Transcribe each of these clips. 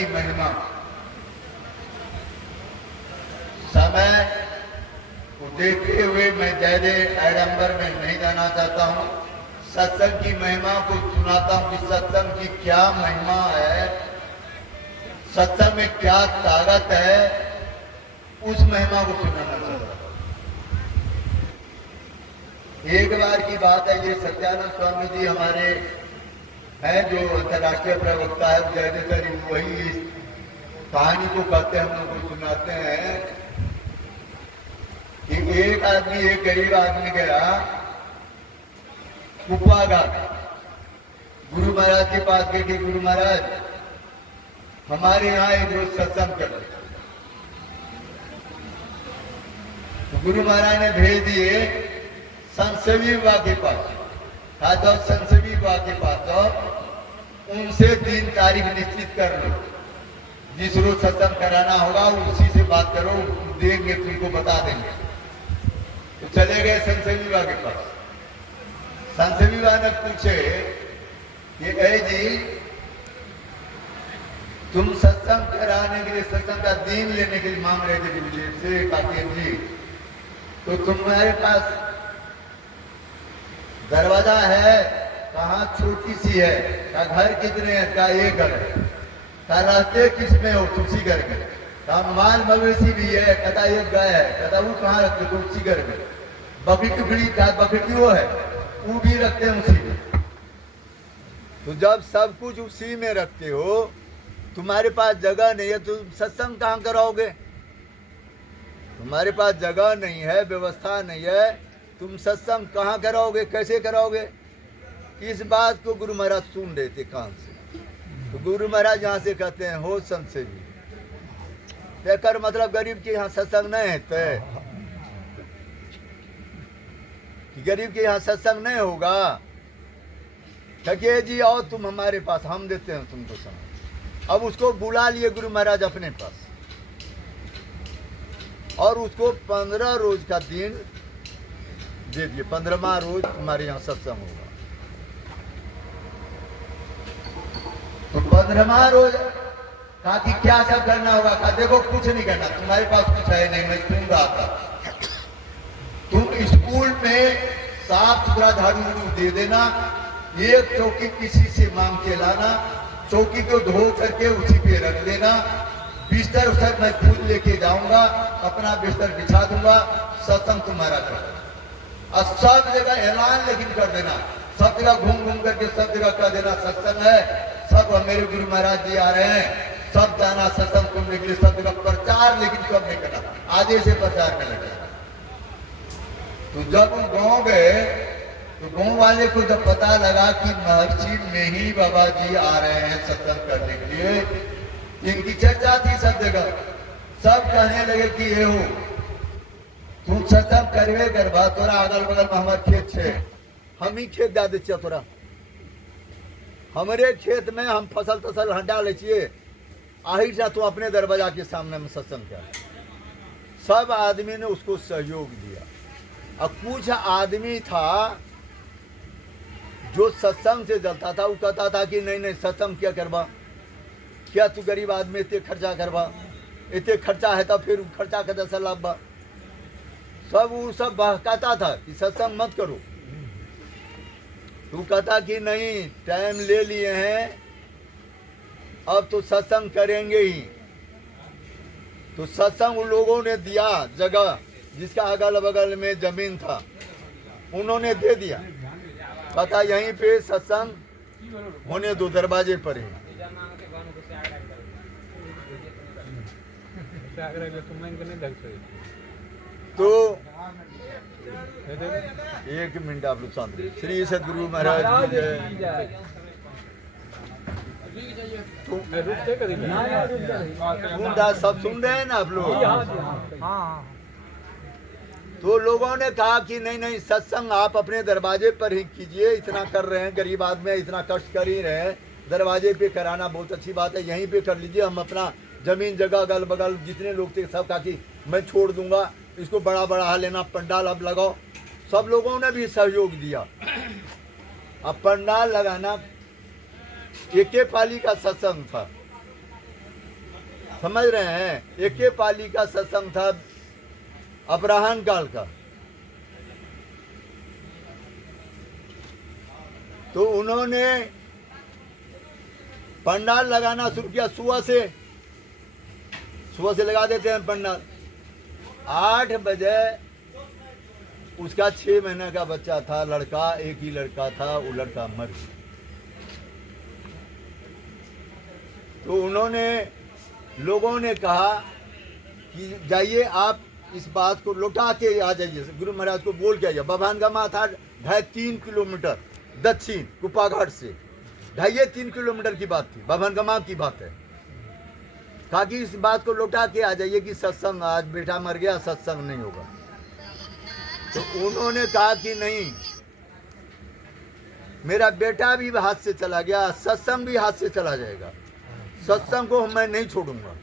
की महिमा। समय को देखते हुए मैं ज़्यादा आडंबर में नहीं जाना चाहता हूँ। सत्संग की महिमा को सुनाता हूँ कि सत्संग की क्या महिमा है, सत्संग में क्या ताकत है, उस महिमा को सुनाना चाहता हूँ। एक बार की बात है, ये सत्यानंद स्वामी जी हमारे हैं जो अंतर्राष्ट्रीय प्रवक्ता है, ज्यादातर वही इस कहानी को कहते हैं, हम लोग को सुनाते हैं कि एक आदमी, एक गरीब आदमी गया कुपाघाट, गुरु महाराज के पास गए कि गुरु महाराज हमारे यहाँ एक रोज सत्संग कर रहे। तो गुरु महाराज ने भेज दिए संसवी विभाग के पास, कहा जाओ संसवी विभाग के पास जाओ, उनसे दिन तारीख निश्चित कर लो, जिस रोज सत्संग कराना होगा उसी से बात करो, देंगे, तुमको बता देंगे। तो चले गए संसवी विभाग के पास। संसवी विभाग ने पूछे कि ऐ जी तुम सत्संग कराने के लिए, सत्संग का दिन लेने के लिए मांग रहे थे मुझे से, काफी जी तो तुम्हारे पास दरवाजा है, कहाँ छोटी सी है, का घर कितने हैं, का एक घर है, का रहते किसमें हो, तुलसी घर में, का माल मवेशी भी है, कहता एक गाय है, कहता वो कहाँ रखते, तुलसी घर में, बकरी टुकड़ी का बकरी वो है, वो भी रखते हैं उसी में। तो जब सब कुछ उसी में रखते हो, तुम्हारे पास जगह नहीं है, तुम सत्संग कहाँ कराओगे? तुम्हारे पास जगह नहीं है, व्यवस्था नहीं है, तुम सत्संग कहाँ कराओगे, कैसे कराओगे? इस बात को गुरु महाराज सुन रहे थे कान से। तो गुरु महाराज यहाँ से कहते हैं, हो संसेवी, देखकर मतलब गरीब के यहाँ सत्संग नहीं है, गरीब के यहाँ सत्संग नहीं होगा, कहिए जी आओ तुम हमारे पास, हम देते हैं तुमको समय। अब उसको बुला लिए गुरु महाराज अपने पास और उसको 15 रोज का दिन दे दिए, 15वां रोज तुम्हारे यहाँ सत्संग होगा। तो 15वां रोज कहा कि क्या सब करना होगा? कहा देखो कुछ नहीं करना, तुम्हारे पास कुछ है नहीं, मैं सुन रहा था, तुम स्कूल में साफ सुथरा झाड़ू दे देना, एक चौकी किसी से मांग के लाना, चौकी को धो करके उसी पे रख देना, बिस्तर उस्तर मैं खुद लेके जाऊंगा, अपना बिस्तर बिछा दूंगा, सत्संग तुम्हारा कर। और सब जगह ऐलान लेकिन कर देना, सब जगह घूम घूम करके सब जगह कर देना सत्संग है, सब मेरे गुरु महाराज जी आ रहे हैं, सब जाना सत्संग सुनने के लिए, सब जगह प्रचार लेकिन कब नहीं करना, आधे से प्रचार करना। तो जब हम गाँव गए तो गाँव वाले को जब पता लगा कि महर्षि में ही बाबा जी आ रहे हैं सत्संग करने के लिए, इनकी चर्चा थी सब जगह, सब कहने लगे कि ये हो तुम सत्संग करवे करवा, तोरा अगल बगल में हमारे खेत है, हम ही खेत दे दे तोरा, हमारे खेत में हम फसल तसल हटा ले छिए, आही जा तू अपने दरवाजा के सामने में सत्संग किया। सब आदमी ने उसको सहयोग दिया। अब कुछ आदमी था जो सत्संग से जलता था, वो कहता था कि नहीं नहीं सत्संग क्या करवा, क्या तू गरीब आदमी इतने खर्चा करवा, इतने खर्चा है तो फिर खर्चा का दस लाभ बा, सब वो सब बहकाता था कि सत्संग मत करो। तू कहता कि नहीं टाइम ले लिए हैं, अब तो सत्संग करेंगे ही। तो सत्संग उन लोगों ने दिया, जगह जिसका अगल बगल में जमीन था उन्होंने दे दिया, पता यहीं पे सत्संग होने दो, दरवाजे पर ही। तो एक मिनट आप लोग शांत, श्री सदगुरु महाराज की जय। सब सुन रहे हैं ना आप लोग? तो लोगों ने कहा कि नहीं नहीं सत्संग आप अपने दरवाजे पर ही कीजिए, इतना कर रहे हैं, गरीब आदमी इतना कष्ट कर ही रहे हैं, दरवाजे पे कराना बहुत अच्छी बात है, यहीं पे कर लीजिए, हम अपना जमीन जगह अगल बगल जितने लोग थे सब कहा कि मैं छोड़ दूंगा, इसको बड़ा बढ़ा लेना, पंडाल अब लगाओ। सब लोगों ने भी सहयोग दिया। अब पंडाल लगाना, एक पाली का सत्संग था, समझ रहे हैं। एक पाली का सत्संग था अपराहन काल का, तो उन्होंने पंडाल लगाना शुरू किया। सुबह से लगा देते हैं पंडाल। 8 बजे उसका 6 महीने का बच्चा था, लड़का, एक ही लड़का था, वो लड़का मर गया। तो उन्होंने, लोगों ने कहा कि जाइए आप इस बात को लौटा के आ जाइए, गुरु महाराज को बोल के आइए। बभानगमा था 2.5-3 किलोमीटर दक्षिण कुप्पाघाट से, 2.5-3 किलोमीटर की बात थी, बभानगमा की बात है। कहा कि इस बात को लौटा के आ जाइए कि सत्संग, आज बेटा मर गया, सत्संग नहीं होगा। तो उन्होंने कहा कि नहीं, मेरा बेटा भी हाथ से चला गया, सत्संग भी हाथ से चला जाएगा, सत्संग को मैं नहीं छोड़ूंगा।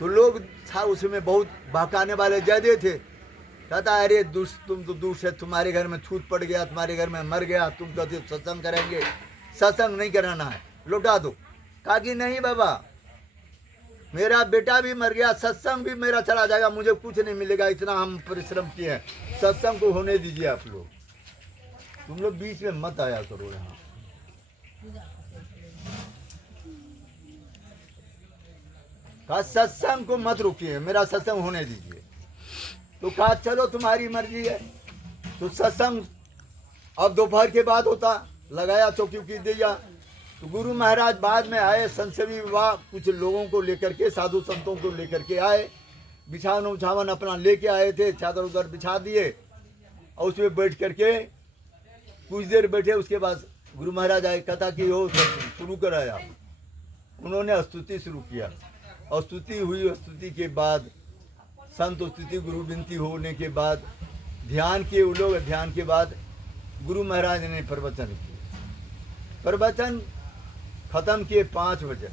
तो लोग था उसमें बहुत बहकाने वाले ज्यादा थे। कहता अरे तुम तो दुष्ट है, तुम्हारे घर में छूत पड़ गया, तुम्हारे घर में मर गया, तुम कहते सत्संग करेंगे, सत्संग नहीं कराना है, लौटा दो। कहा कि नहीं बाबा, मेरा बेटा भी मर गया, सत्संग भी मेरा चला जाएगा, मुझे कुछ नहीं मिलेगा, इतना हम परिश्रम किए हैं, सत्संग को होने दीजिए आप लोग, तुम लोग बीच में मत आया करो यहाँ। कहा सत्संग को मत रुकिए, मेरा सत्संग होने दीजिए। तो कहा चलो तुम्हारी मर्जी है। तो सत्संग अब दोपहर के बाद होता, लगाया, चौकी की दिया। तो गुरु महाराज बाद में आए, संसवी विवाह कुछ लोगों को लेकर के, साधु संतों को लेकर के आए, बिछावन उछावन अपना लेके आए थे, चादर उधर बिछा दिए और उसमें बैठ करके कुछ देर बैठे। उसके बाद गुरु महाराज आए, कथा की हो शुरू कराया। उन्होंने स्तुति शुरू किया, और स्तुति हुई। स्तुति के बाद संत स्तुति, गुरु विनती होने के बाद ध्यान किए वो लोग। ध्यान के बाद गुरु महाराज ने प्रवचन किए। प्रवचन खत्म किए 5 बजे,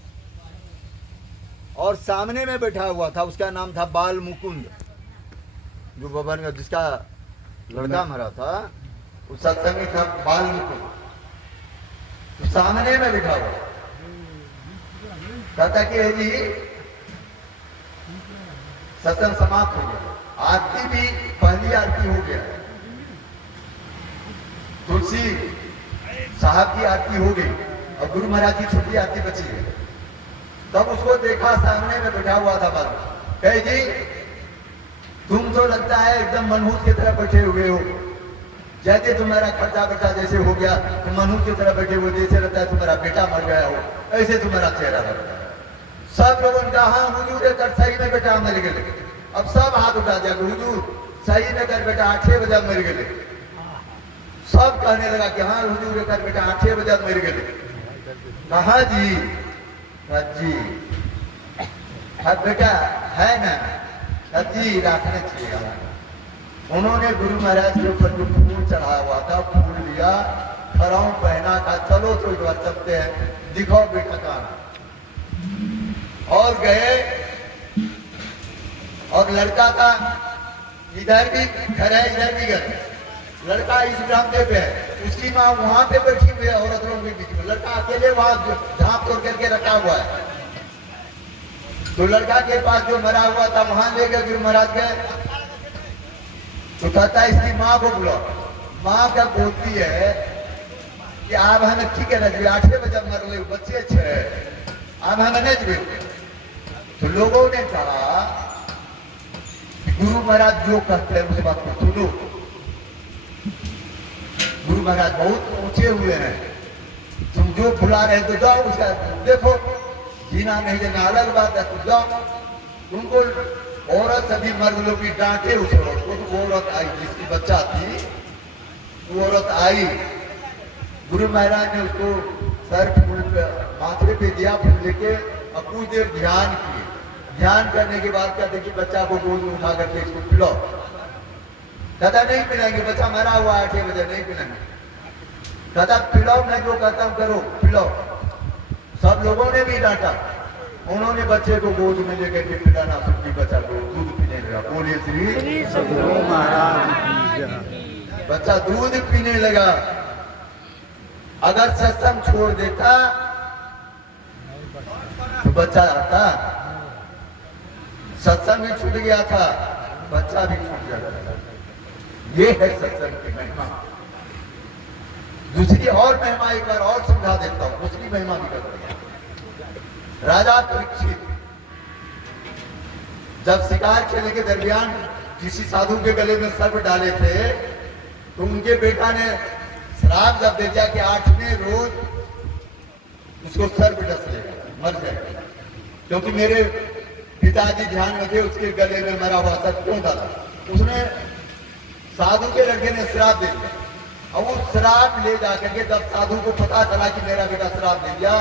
और सामने में बैठा हुआ था, उसका नाम था बाल मुकुंद, जो बबन का जिसका लड़का मरा था, उस सत्संगी था बाल मुकुंद। तो सामने में बैठा हुआ कहता कि जी सत्संग समाप्त हो गया, आरती भी, पहली आरती हो गया, तुलसी साहब की आरती हो गई, और गुरु महाराज की छोटी आरती बची है। तब उसको देखा, सामने में बैठा हुआ था बाल। कहे जी तुम तो लगता है एकदम मनहूस की तरह बैठे हुए हो, जैसे तुम्हारा खर्चा बर्चा जैसे हो गया, तुम मनहूस की तरह बैठे हुए, जैसे लगता है तुम्हारा बेटा मर गया हो, ऐसे तुम्हारा चेहरा लगता है। सब लोगों ने कहा हाँ हुजूर कर सही में बेटा मर गए। अब सब हाथ उठा दिया, हुजूर सही में कर बेटा 8 बजे मर गए। सब कहने लगा कि हाँ हुजूर कर बेटा 8 बजे मर गए। कहा जी, जी अब बेटा है ना जी, रखना चाहिए। उन्होंने गुरु महाराज के ऊपर जो फूल चढ़ाया हुआ था, फूल लिया, खराऊ पहना, का चलो तो एक बार चलते हैं, दिखाओ बेटा का। और गए, और लड़का था, इधर भी घर है, इधर भी घर है। लड़का इस बरामदे पे है, उसकी माँ वहां पे बैठी हुई है, औरत लोगों के बीच में। लड़का अकेले वहां झाँप तोड़ करके रखा हुआ है। तो लड़का के पास जो मरा हुआ था वहां ले गए गुरु महाराज गए। तो कहता है इसकी माँ को बुलाओ। माँ क्या बोलती है कि आप हमें ठीक है ना, 8 बजे मर रहे बच्चे अच्छे है, आप हमें नहीं जीवे। तो लोगों ने कहा गुरु महाराज जो कहते हैं उस बात को सुनो। गुरु महाराज बहुत ऊंचे हुए हैं, तुम जो बुला रहे तो जाओ, उसका देखो, जीना नहीं देना अलग बात है, तो जाओ। उनको औरत सभी मर्द लोग भी डांटे उस औरत को। तो औरत आई, जिसकी बच्चा थी वो औरत आई। गुरु महाराज ने उसको सर फूल पे, माथे पे दिया फूल लेके, और कुछ देर ध्यान किए। ध्यान करने के बाद कहते कि बच्चा को गोद में उठा करके इसको पिलाओ। कहता नहीं पिलाएंगे, बच्चा मरा हुआ 8 बजे, नहीं पिलाएंगे। कहता पिलाओ, मैं जो कहता हूँ करो, पिलाओ। सब लोगों ने भी डांटा। उन्होंने बच्चे को गोद में लेकर के पिलाना शुरू किया, बच्चा को दूध पीने लगा। बोलिए श्री सद्गुरु महाराज। बच्चा दूध पीने लगा। अगर सत्संग छोड़ देता तो बच्चा आता, सत्संग भी छूट गया था, बच्चा भी छूट गया। ये है सत्संग की महिमा। दूसरी और महिमा एक बार और समझा देता हूं, दूसरी महिमा भी करते हैं। राजा परीक्षित जब शिकार खेलने के दरमियान किसी साधु के गले में सर्प डाले थे, तो उनके बेटा ने श्राप जब दे दिया कि 8वें रोज उसको सर्प डस लेगा, मर जाएगा, क्योंकि मेरे पिताजी ध्यान में थे, उसके गले में मरा हुआ सर्प क्यों डाला। उसने साधु के लड़के ने श्राप दे दिया। अब वो श्राप ले जाकर के जब साधु को पता चला कि मेरा बेटा श्राप दे दिया,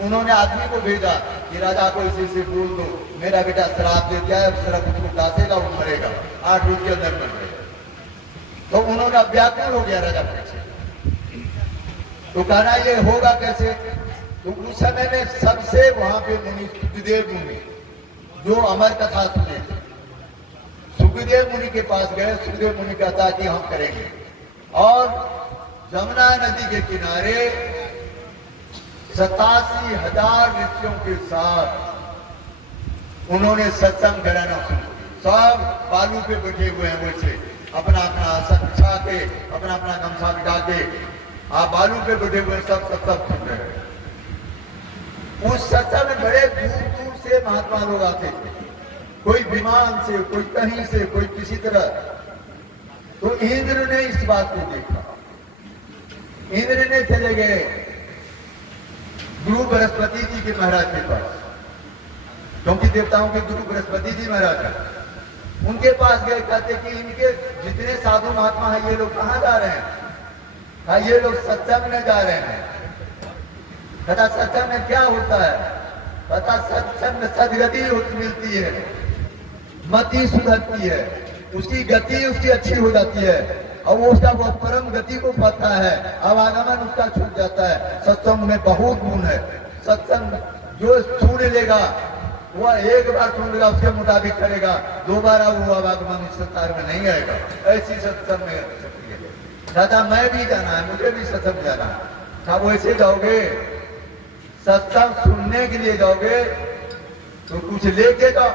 उन्होंने आदमी को भेजा कि राजा को इसी से बोल दो मेरा बेटा श्राप दे दिया है, श्राप उसको डांसेगा, वो मरेगा, 8 रोज के अंदर मर जाएगा। तो उन्होंने व्याकुल हो गया राजा परीक्षित। तो कहना ये होगा कैसे। तो उस समय में सबसे वहां पे मुनि सुखदेव मुनि जो अमर कथा सुने थे, सुखदेव मुनि के पास गए। सुखदेव मुनि कहता कि हम करेंगे, और जमुना नदी के किनारे 87,000 ऋषियों के साथ उन्होंने सत्संग कराना शुरू किया। सब बालू पे बैठे हुए हैं, वैसे अपना अपना आसन बिछा के, अपना अपना गमछा बिठा के, आप बालू पे बैठे हुए सब सत्संग सुन रहे हैं। उस सत्संग में बड़े दूर दूर से महात्मा लोग आते थे, कोई विमान से, कोई कहीं से, कोई किसी तरह। तो इंद्र ने इस बात को देखा, इंद्र ने चले गए गुरु बृहस्पति जी के महाराज के पास, क्योंकि देवताओं के गुरु बृहस्पति जी महाराज है। उनके पास गए, कहते कि इनके जितने साधु महात्मा हैं ये लोग कहाँ जा रहे हैं। हाँ, ये लोग सत्संग में जा रहे हैं। कहता सत्संग में क्या होता है। कहता सत्संग में सदगति मिलती है, मति सुधरती है, उसकी गति उसकी अच्छी हो जाती है, और वो उसका वो परम गति को पाता है, आवागमन उसका छूट जाता है। सत्संग में बहुत गुण है। सत्संग जो सुन लेगा वह एक बार सुन लेगा, उसके मुताबिक करेगा, दोबारा वो आवागमन इस संसार में नहीं आएगा। ऐसी सत्संग में शक्ति है। दादा मैं भी जाना है, मुझे भी सत्संग जाना है। क्या वैसे जाओगे, सत्संग सुनने के लिए जाओगे तो कुछ लेके जाओ।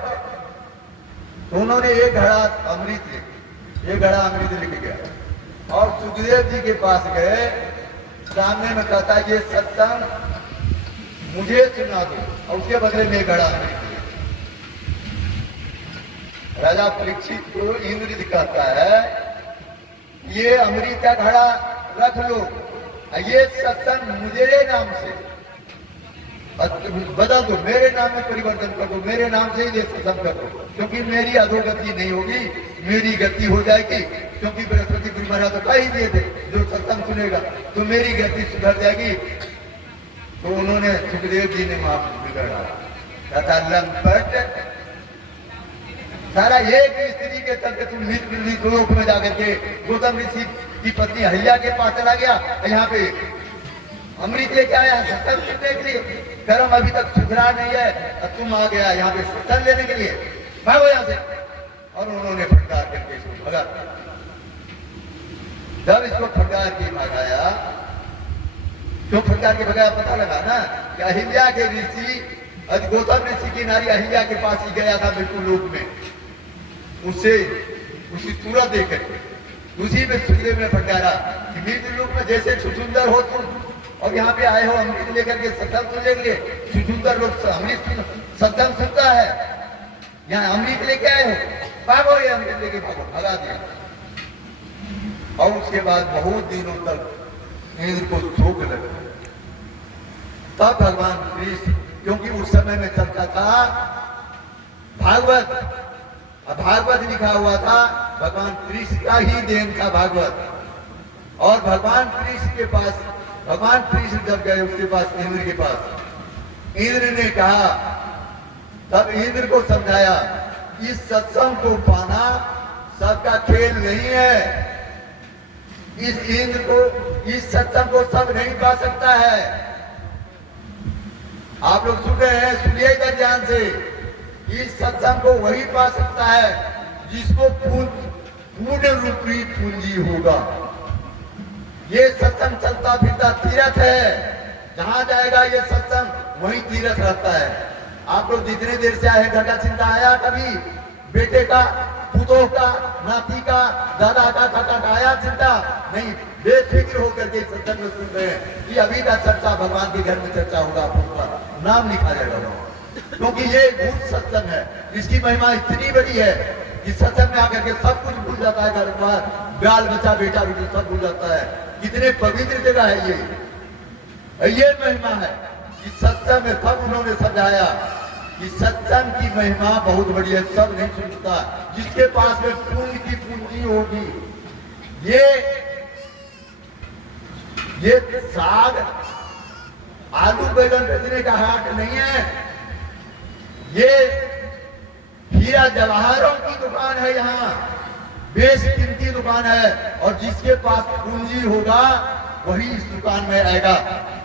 तो उन्होंने एक घड़ा अमृत लेके गया और सुखदेव जी के पास गए। सामने में कहता है ये सत्संग मुझे सुना दो, और उसके बदले में एक घड़ा अमृत। राजा परीक्षित को इंद्र कहता है ये अमृत का घड़ा रख लो, ये सत्संग मुझे नाम से बदल दो, मेरे नाम में परिवर्तन कर दो, मेरे नाम से ही ये सत्संग कर दो, क्योंकि मेरी अधोगति नहीं होगी, मेरी गति हो जाएगी। क्योंकि बृहस्पति गुरु महाराज तो कह ही दिए थे जो सत्संग सुनेगा तो मेरी गति सुधर जाएगी। तो उन्होंने सुखदेव जी ने माफ बिगड़ा, तथा लंपट सारा एक स्त्री के चलते तुम लोक में जाकर के गौतम ऋषि की पत्नी अहिल्या के पास चला गया, यहाँ पे अमृत लेके आया सत्संग सुनने के लिए। कर्म अभी तक सुधरा नहीं है, अब तुम आ गया यहाँ पे सत्संग लेने के लिए, भागो यहाँ से। और उन्होंने फटकार करके इसको भगा। जब इसको फटकार के भगाया, क्यों फटकार के भगाया पता लगा ना कि अहिल्या के ऋषि, गौतम ऋषि की नारी अहिल्या के पास ही गया था मृत्यु लोक में, उससे उसकी सूरत देख उसी में सुखदेव ने फटकारा कि मृत्यु लोक में जैसे सुंदर हो तुम, और यहाँ पे आए हो अमृत लेकर के सत्संग सुनने के लिए। सुंदर लोग अमृत सत्संग सुनता है, यहाँ अमृत लेके आए हो, भागो ये अमृत लेके भागो, भगा दिया। और उसके बाद बहुत दिनों तक इंद्र को शोक लगा। तब भगवान कृष्ण, क्योंकि उस समय में चलता था भागवत, भागवत लिखा हुआ था, भगवान कृष्ण का ही देन था भागवत। और भगवान कृष्ण के पास, भगवान कृष्ण जब गए उसके पास, इंद्र के पास, इंद्र ने कहा, तब इंद्र को समझाया इस सत्संग को पाना सबका खेल नहीं है। इस इंद्र को, इस सत्संग को सब नहीं पा सकता है। आप लोग सुन रहे हैं, सुनिए इधर ध्यान से। इस सत्संग को वही पा सकता है जिसको पूर्ण रूपी पूंजी होगा। ये सत्संग चलता फिरता तीर्थ है, जहां जाएगा ये सत्संग वही तीर्थ रहता है। आप लोग जितने देर से आए घर का चिंता आया कभी? बेटे का, पुतों का, नाती का, दादा का, काका का आया चिंता? नहीं, बेफिक्र होकर के सत्संग में सुन रहे हैं कि अभी का चर्चा भगवान के घर में चर्चा होगा, आपका नाम लिखा जाएगा। क्योंकि ये गुप्त सत्संग है, इसकी महिमा इतनी बड़ी है कि सत्संग में आकर के सब कुछ भूल जाता है, घर बार, बाल बच्चा, बेटा बेटी सब भूल जाता है। कितने पवित्र जगह है ये महिमा है कि सत्संग में सब उन्होंने समझाया कि सत्संग की महिमा बहुत बड़ी है, सब नहीं सुनता। जिसके पास में पुण्य की पूंजी होगी, ये साग आलू बैगन बेचने का हाट नहीं है, ये हीरा जवाहरों की दुकान है। यहाँ बेशकीमती दुकान है, और जिसके पास पूंजी होगा वही इस दुकान में आएगा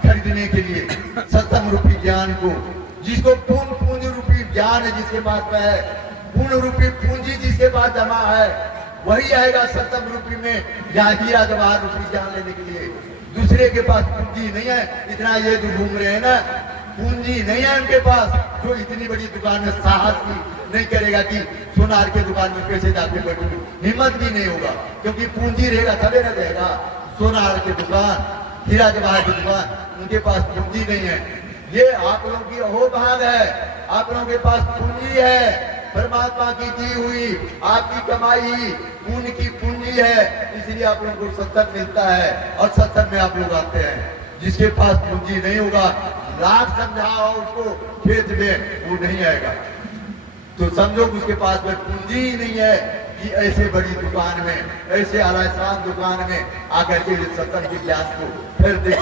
खरीदने के लिए सत्संग रूपी ज्ञान को। जिसको पूर्ण रूपी ज्ञान है, जिसके पास में है, पूर्ण रूपी पूंजी जिसके पास जमा है, वही आएगा सत्संग रूपी में यहाँ हीरा जवाहर रूपी ज्ञान लेने के लिए। दूसरे के पास पूंजी नहीं है, इतना ये जो घूम रहे हैं ना, पूंजी नहीं है उनके पास, जो इतनी बड़ी दुकान में साहस भी नहीं करेगा कि सोनार के दुकान में कैसे जाके बैठूं, हिम्मत भी नहीं होगा, क्योंकि पूंजी रहेगा तबे न रहेगा। सोनार की दुकान, हीरा जवाहर की दुकान, उनके पास पूंजी नहीं है। ये आप लोगों की अहोभाग है, आप लोगों के पास पूंजी है, परमात्मा की दी हुई आपकी कमाई पुण्य की पूंजी है, इसलिए आप लोगों को सत्संग मिलता है और सत्संग में आप लोग आते हैं। जिसके पास पूंजी नहीं होगा, लाख समझाओ उसको खेत में, वो नहीं आएगा। तो समझो उसके पास में पूंजी ही नहीं है कि ऐसे बड़ी दुकान में, ऐसे आलीशान दुकान में आकर के सत्संग के ज्ञान को फिर दे,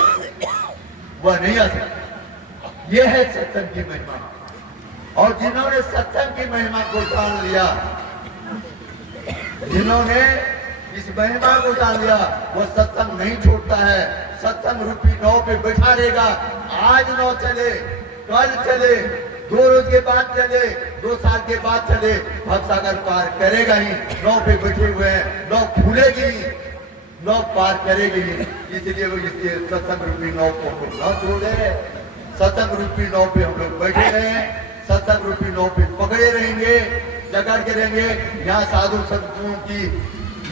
वह नहीं आ सकता। यह है सत्संग की महिमा। और जिन्होंने सत्संग की महिमा को जान लिया, जिन्होंने इस महिमा को जान लिया, वो सत्संग नहीं छोड़ता है, सत्संग रूपी नाव पे बैठा रहेगा। आज नाव चले, कल चले, 2 रोज के बाद चले, 2 साल के बाद चले, भवसागर पार करेगा ही। नाव पे बैठे हुए हैं, नाव खुलेगी, नाव पार करेगी। इसलिए वो इसके सत्संग रूपी नाव को न छोड़े, सत्संग रूपी नाव पे हम लोग बैठे रहे, सत्संग रूपी नाव पे पकड़े रहेंगे, जकड़ के रहेंगे। यहाँ साधु संतों की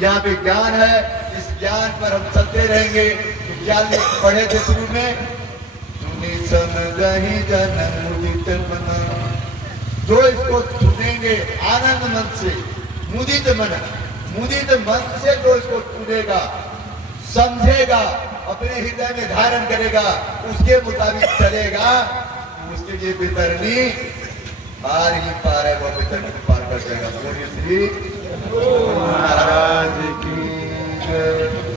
यहाँ पे ज्ञान है, इस ज्ञान पर हम चलते रहेंगे। तो क्या पढ़े थे शुरू में, समझहि जन मुदित मन, जो इसको सुनेंगे आनंद मन से, मुदित मन से जो इसको सुनेगा, समझेगा, अपने हृदय में धारण करेगा, उसके मुताबिक चलेगा, उसके लिए बेतरनी पार ही पार है, वो बेतरनी पार कर जाएगा।